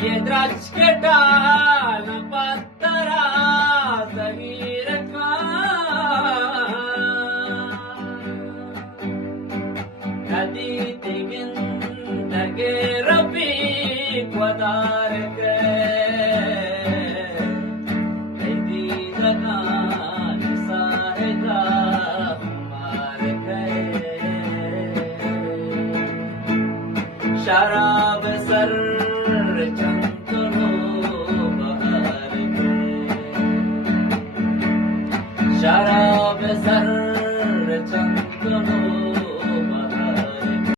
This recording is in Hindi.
ये द्राक्ष के डाल पत्तरा जहीर का नदी तिगिंदगे रबी क्वदार के नदी लगान साहेदा मार गए शराब सर